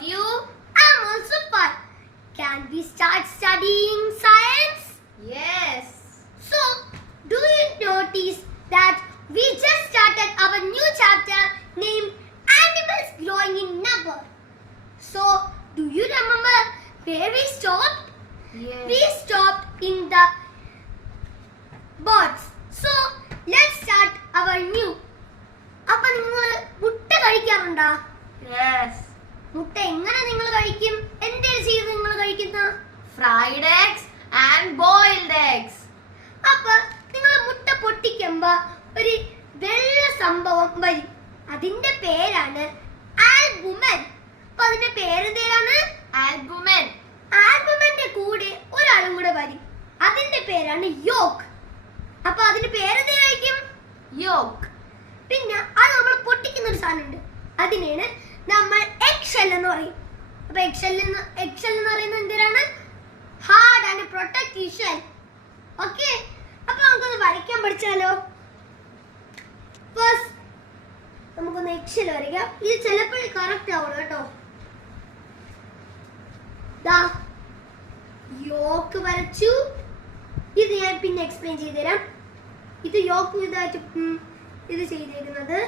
about you? I'm also fine. Can we start studying science? Yes. So, do you notice that we just started our new chapter named Animals Growing in Number? So, do you remember where we stopped? Yes. We stopped in the birds. So, let's start our new. അപ്പൊ നിങ്ങൾ മുട്ട കഴിക്കാറുണ്ടോ? Yes. മുട്ട എങ്ങനെ നിങ്ങൾ കഴിക്കും? എന്തെങ്കിലും ചെയ്ത് നിങ്ങൾ കഴിക്കുന്ന? Fried eggs and boiled eggs. അപ്പൊ നിങ്ങൾ മുട്ട പൊട്ടിക്കുമ്പോ ഒരു വെള്ള സംഭവം വരും. അതിന്റെ പേരാണ് ആൽബുമൻ. അപ്പൊ അതിന്റെ പേരെന്താണ്? Albumen. ആൽബുമന്റെ കൂടെ ഒരാളും കൂടെ വരും. അതിന്റെ പേരാണ് യോക്ക്. അപ്പൊ അതിന്റെ പേരെന്തായിരിക്കും? Yolk. പിന്നെ അത് നമ്മൾ പൊട്ടിക്കുന്ന ഒരു സാധനമുണ്ട്. അതിനെയാണ് നമ്മൾ എഗ് ഷെൽ എന്ന് പറയും. അപ്പൊ എഗ് ഷെൽ എന്ന് പറയുന്നത് എന്തിനാണ്? Hard and protective shell. Okay, അപ്പൊ നമുക്കൊന്ന് വരയ്ക്കാൻ പഠിച്ചാലോ? ഫസ്റ്റ് നമുക്കൊന്ന് എഗ് ഷെൽ വരയ്ക്കാം. ഇത് ചിലപ്പോൾ കറക്റ്റ് ആവണം കേട്ടോ. ദാ യോക്ക് വരച്ചു. ഇത് ഞാൻ പിന്നെ എക്സ്പ്ലെയിൻ ചെയ്തുതരാം. ഇത് യോക്ക് ഇതായിട്ട് ഇത് ചെയ്തേക്കുന്നത്.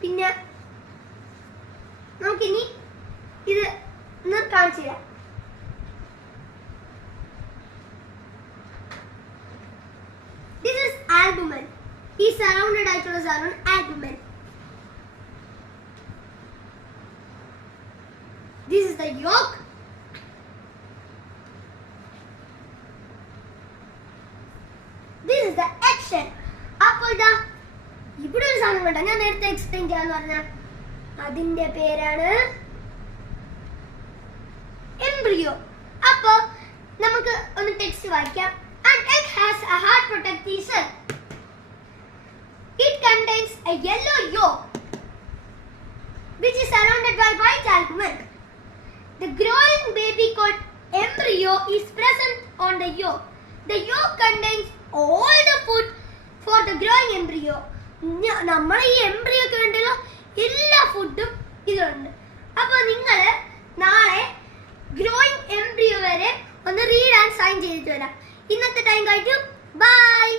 പിന്നെ നമുക്കിനി ഇത് ഒന്ന് കാണിച്ചു തരാം. This is albumen. ഈ സറൗണ്ടഡ് ആയിട്ടുള്ള സാധനമാണ് albumen. This is the yolk. This is the egg shell. അപ്പോൾ ഇതാ ഇവിടെ ഒരു സാധനം കണ്ടോ, ഞാൻ നേരത്തെ എക്സ്പ്ലെയിൻ ചെയ്യാന്ന് പറഞ്ഞ അതിന്റെ പേരാണ് എംബ്രിയോ. അപ്പൊ നമുക്ക് ഒന്ന് ടെക്സ്റ്റ് വായിക്കാം. An egg has a hard protective shell. It contains a yellow yolk which is surrounded by white albumen. The growing baby called embryo is present on the yolk. The yolk contains all the food for the growing embryo. നമ്മൾ ഈ എംബ്രിയോക്ക് വേണ്ടിയുള്ള എല്ലാ ഫുഡും ഇതിലുണ്ട്. അപ്പൊ നിങ്ങൾ നാളെ growing embryo വരെ ഒന്ന് റീഡ് ആൻഡ് സൈൻ ചെയ്തിട്ട് വരാം. ഇന്നത്തെ ടൈം കഴിഞ്ഞു. ബൈ.